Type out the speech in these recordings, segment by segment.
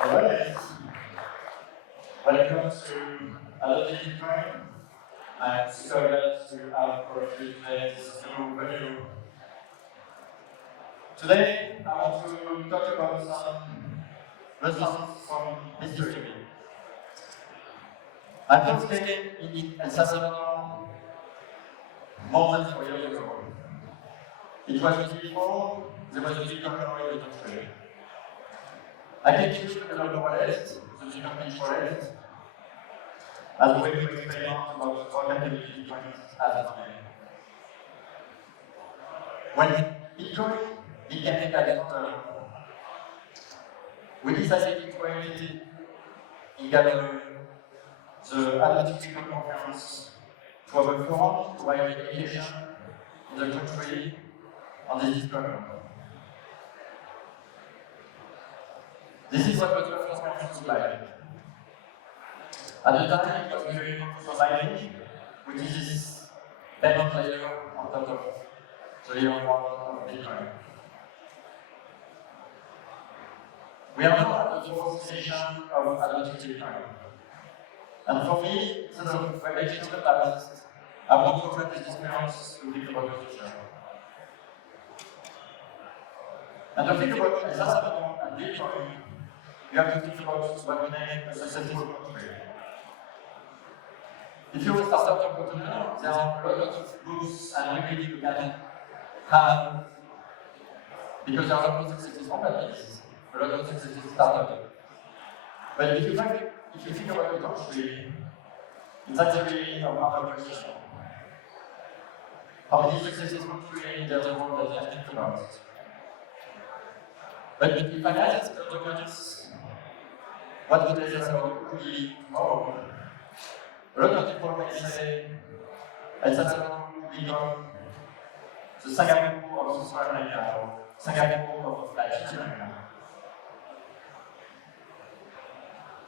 Alright, welcome to Attendees Time. I'm so glad to have for you today this new venue. Today, I want to talk about some lessons from history. I first came in El Salvador more than 4 years ago. It was before there was a big economy in the country. I came to the local forest, the Japanese forest, as a way to experiment about what can be different as a man. When Bitcoin became a we decided to create in Galway the Atlantic Conference to have a forum to provide education in the country on this program. This is what the first conference was like. At the time, it was very society, which is this payment layer on top of the layer 1 of Bitcoin. We are now at the fourth session of Atlantic Bitcoin. And for me, instead of relating to the past, I want to open this experience to think about the future. And to think about El Salvador and Bitcoin, you have to think about what makes a successful country. If you're a startup entrepreneur, there are a lot of books and reading you can have because there are a lot of successful companies, a lot of successful startups. But if you think about the country, it's actually a hard question. How many successful countries in the world that you think about? But if I ask the audience, what would they say about be tomorrow? A lot of people may say, El Salvador will become the Singapore of South America, or Singapore of Latin America.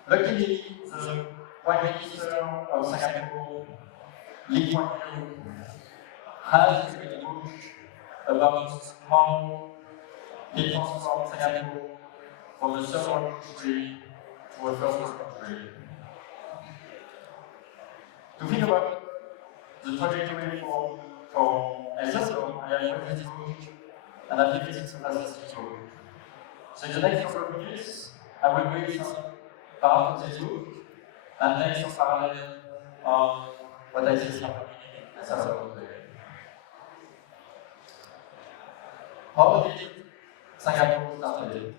Luckily, the Prime Minister of Singapore, Lee Kuan Yew, has written a book about how he transformed Singapore from a third world country to a first world country. To think about the trajectory for El Salvador, I have read this book and I think it's a fantastic book. So in the next couple of minutes, I will read some part of this book and make some parallel on what I see happening in El Salvador today. How did Singapore started?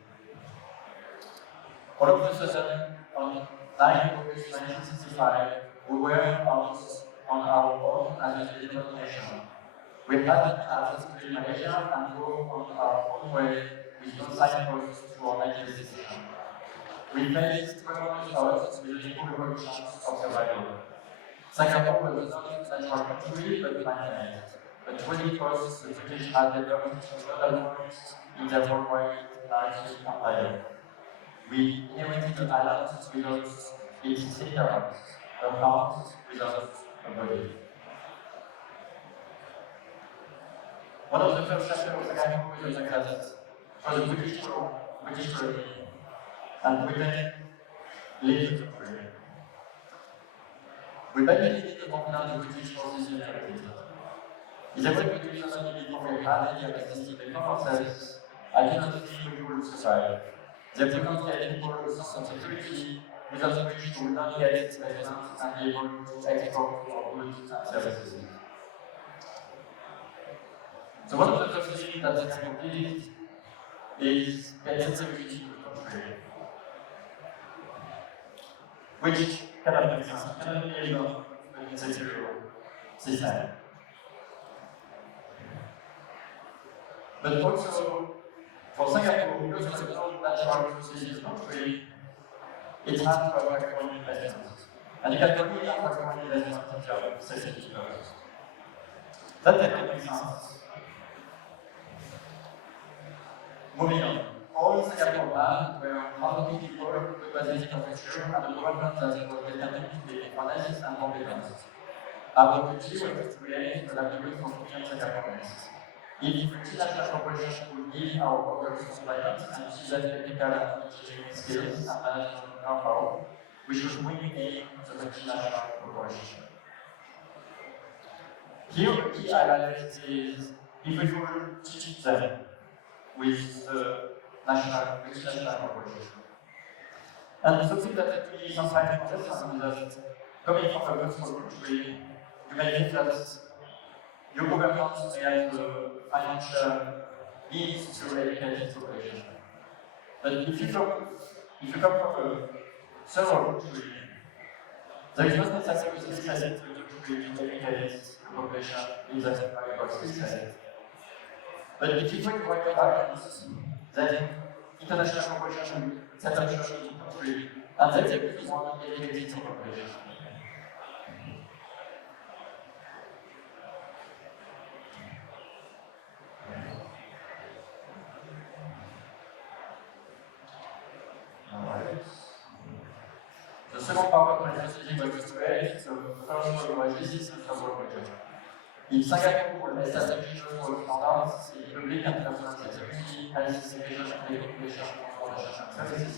All of a sudden, on 9 August 1965, we were on our own as a independent nation. We had access to Malaysia and go on our own way with no signposts to our native decision. We faced economic odds with the equal chance of survival. Singapore was not a natural country, but man-made. But really because the British had developed nodal points in their worldwide maritime empire. We inherited the island without its hinterlands, a heart without a body. One of the first chapters of Singapore was like that. It was a British colony, and Britain lived the country. We benefited from the British forces in Africa. Ils avaient que les gens qui pouvaient parler avec des systèmes français, I cannot think we would survive. They do not get people some security without which we would not get investment and be able to export our goods and services. So one of the first things that Singapore did is get security in the country, which cannot make sense. It cannot be a secure system. But also, for Singapore, because it's a non-natural resources in the country, it has to attract foreign investment. And you can only attract foreign investment if you have safety first. That cannot make sense. Moving on. All Singapore land were hardworking people with basic infrastructure and a government that was determined to be honest and competent. Our objective was to create a livelihood for future Singaporeans. if multinational corporations would give our workers compliance and use their technical and engineering skills and management know-how, we should win in the multinational corporation. Here, the key highlight is if we could teach them with the multinational corporation. And something that we sometimes understand is that coming from a very small country, you may think that your government may have the financial means to educate its population. But if you come from a several country, there is not necessarily a skill set to educate the population in that valuable skill set. But if you try to write backgrounds, then international corporations will set up shop in the country, and then they really want to educate its population. The second part of my strategy was to create the first world oasis and first world project. In Singapore, we established world standards in public and personal security, health, education, education, transportation, and services.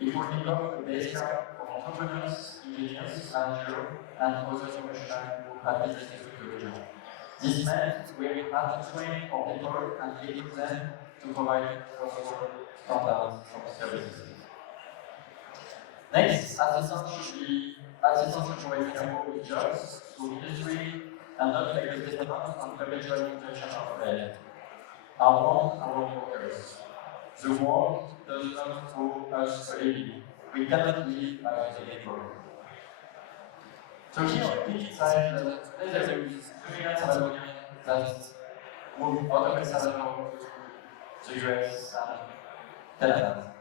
It will become a base camp for entrepreneurs, engineers, managers, and other professionals who have business in the region. This meant we had to train our people and equip them to provide first world standards for services. Next, assistance should provide Singapore with jobs through industry and not like the dependent on perpetual injection of aid. Our workers. The world does not owe us a living. We cannot live as a labor. So here on the side, today there is 3 million Salvadorians that move out of El Salvador to the US and Canada.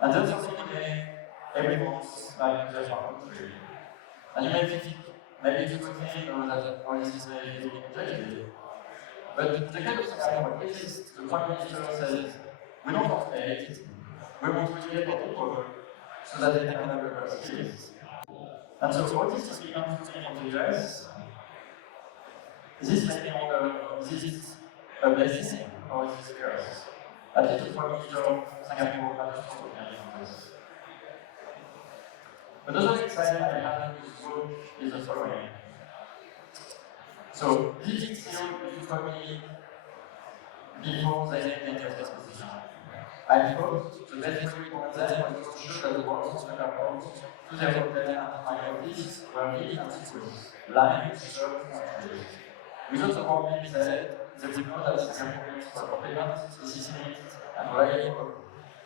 And that's something every month like their country. And you may think maybe it's a good thing that all this is being rejected. But the kind of Singapore is the Prime Minister says, we don't want aid, we want to educate our people so that they can have better skills. And so all this is being undertaken from the US. This may be wonder, is this a blessing or is this a curse? At least the Prime Minister of Singapore has a strong opinion on this. Another exciting I have in this book is the following. So, this is for me before they make their exposition. I thought the best way to comment them was to show that the works of Singapore to their hotel and my office were neat and simple, lines, shirts, and trees. Without the word being said, they would know that Singaporeans were competent, disciplined, and reliable,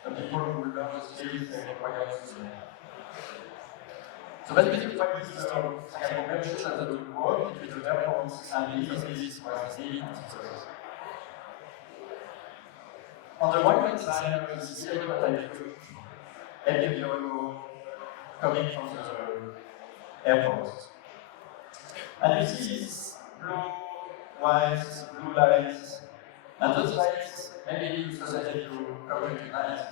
the people who will learn the skills they require to learn. So basically, what is Singapore mentions that the work between the airports and the offices was neat and simple. On the right-hand side, you see what I took every year ago coming from the airport. And you see these blue, white, blue lights, and those lights, maybe because I had to cover it tonight,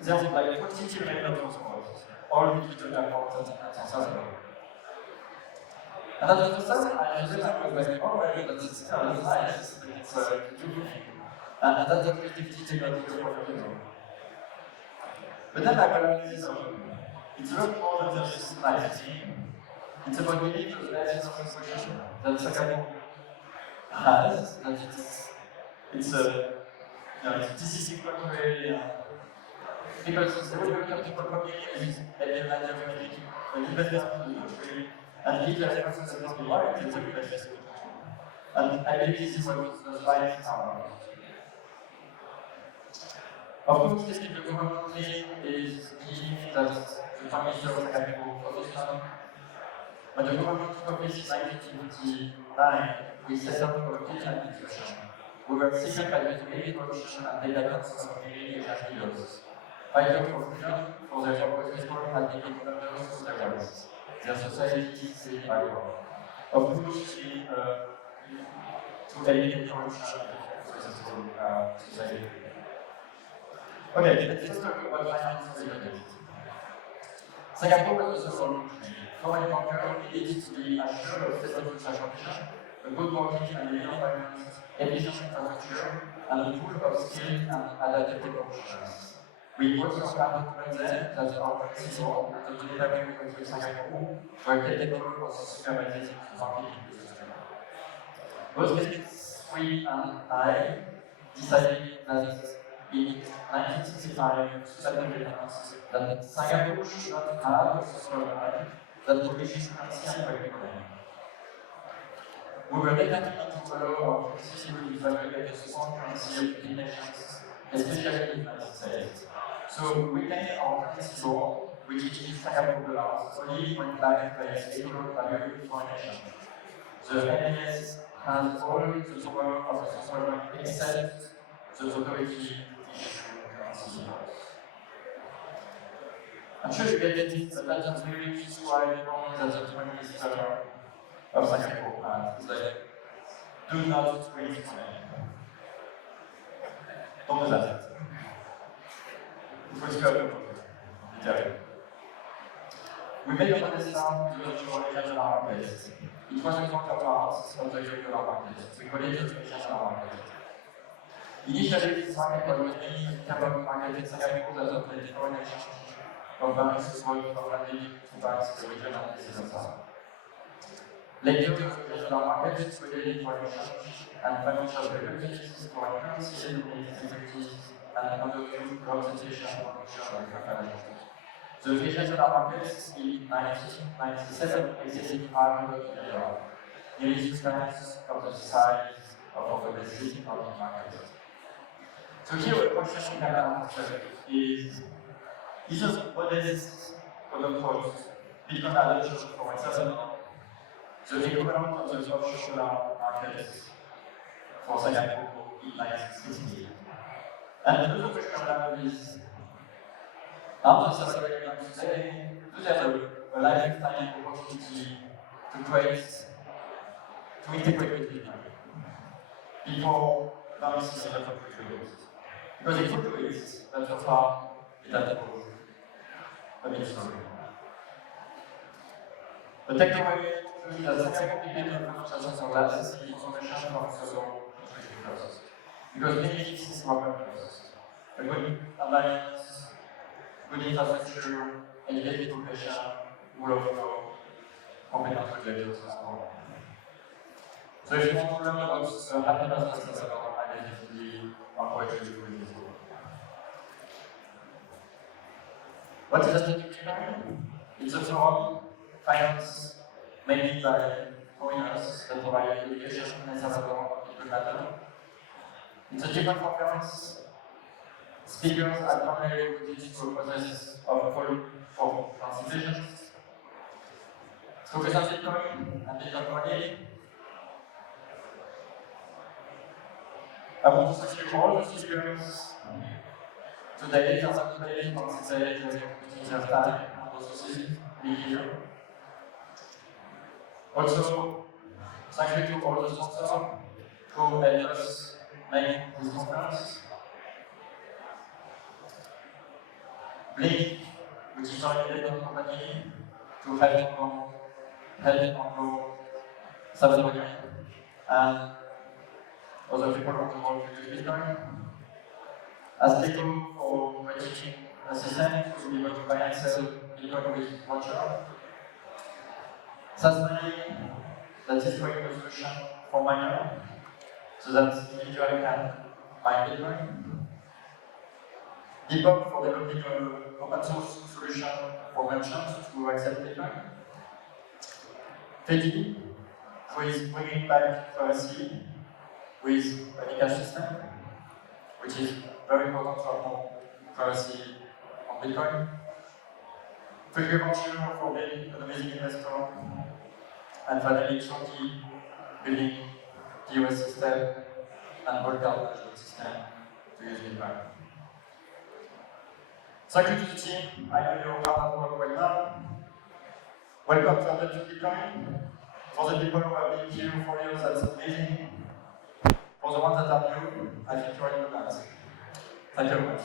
there's like 20 kilometers of road, all between the airport and San Salvador. And at the time, I was like, oh, well, that's nice, but it's too good. And that's the creativity that you want to do. But then I realized it's a lot more than just nice thing. It's about giving the best of expression that Singapore has, that it's a DCC country, because there will be people coming in with a manager making an investment in the country, and if there's person that must be right, it's a good investment. And I believe this is what the slides are. Of course, this type of government thing is key that the Prime Minister of Singapore focused on. When the government took office in 1959, we set up a digital institution. We were seeking by the corruption and data of Asian leaders. Fighting for freedom for their purpose people and making members of their rights. Their society is by law. Of course, to eliminate corruption in society. Okay, let's talk about finance development. Singapore was a small country. Foreign banker needed to be assured of stable social conditions, a good working and living environment, efficient infrastructure, and a pool of skilled and adaptable professionals. We also have documented them that our principal and the delivery of Singapore were capable of supervising the market ecosystem. Both Philips III and I decided that in 1965 sustainability announced that Singapore should not have a social life that publishes currency and real economy. We were determined to follow our principle to evaluate the strong currency of the nations, especially the United States. So we take our principle, which is Singapore dollars, only when backed by its economic value for a nation. The NAS has all the power of the central bank except the authority to issue currency notes. I'm sure you get it, but that is really why wrong that the Prime Minister of Singapore has. It's like, do not print money. Don't do that. It will scare people. We made a modest start to the regional market. It was a counterpart of the regular market. We call it the regional market. Initially, this market was mainly a carbon market in Singapore that operated foreign exchange of banks worth for lending to banks in the region and vice versa. Later, the regional market traded foreign exchange and financial derivatives, foreign currency, denominated securities, and undertook representation of functional financial. The regional markets in 1997 exceeded $500 million, nearly 6 times of the size of the existing public market. So here a question we can ask is this modest, quote-unquote, Bitcoin adoption for example, the equivalent of the offshore market for Singapore in 1960? And another question I have is, how does Salvador today do they have a lifetime opportunity to create, to integrate with Bitcoin before banks is able to contribute? Because it could do it, but so far it has not a bit slow. The takeaway is that Singapore became the first central class information from several contributors. Because many things were first. A good environment, good infrastructure, educated population, rule of law, competent regulators, and so on. So if you want to learn about happiness and Salvador, I definitely encourage you to read this book. What is aesthetic design? It's a forum financed mainly by foreigners that provide education in Salvador in matter. It's a different conference. Speakers are primarily related to a process of call for participations. Focus on Bitcoin and Bitcoin money. I want to thank you all the speakers today as I'm today participate in their time and also be here. Also, thank you to all the sponsors who helped us make this conference. Blink, which is our independent company, to help Salvador and other people who want to use Bitcoin. As people for creating a system to be able to buy and sell Bitcoin with one shot. Suddenly, that is going to solution for miner, so that individual can buy Bitcoin. Debug for developing an open source solution for merchants to accept Bitcoin. Teddy, who is bringing back currency with an e-cash system, which is very important for more currency on Bitcoin. Figure Venture for being an amazing investor. And finally, Chunky building POS system and work card management system to use Bitcoin. Thank you to the team. I know you're hard at work right now. Welcome to Attendees Bitcoin. For the people who have been here for years, that's amazing. For the ones that are new, I think you're in the class. Thank you very much.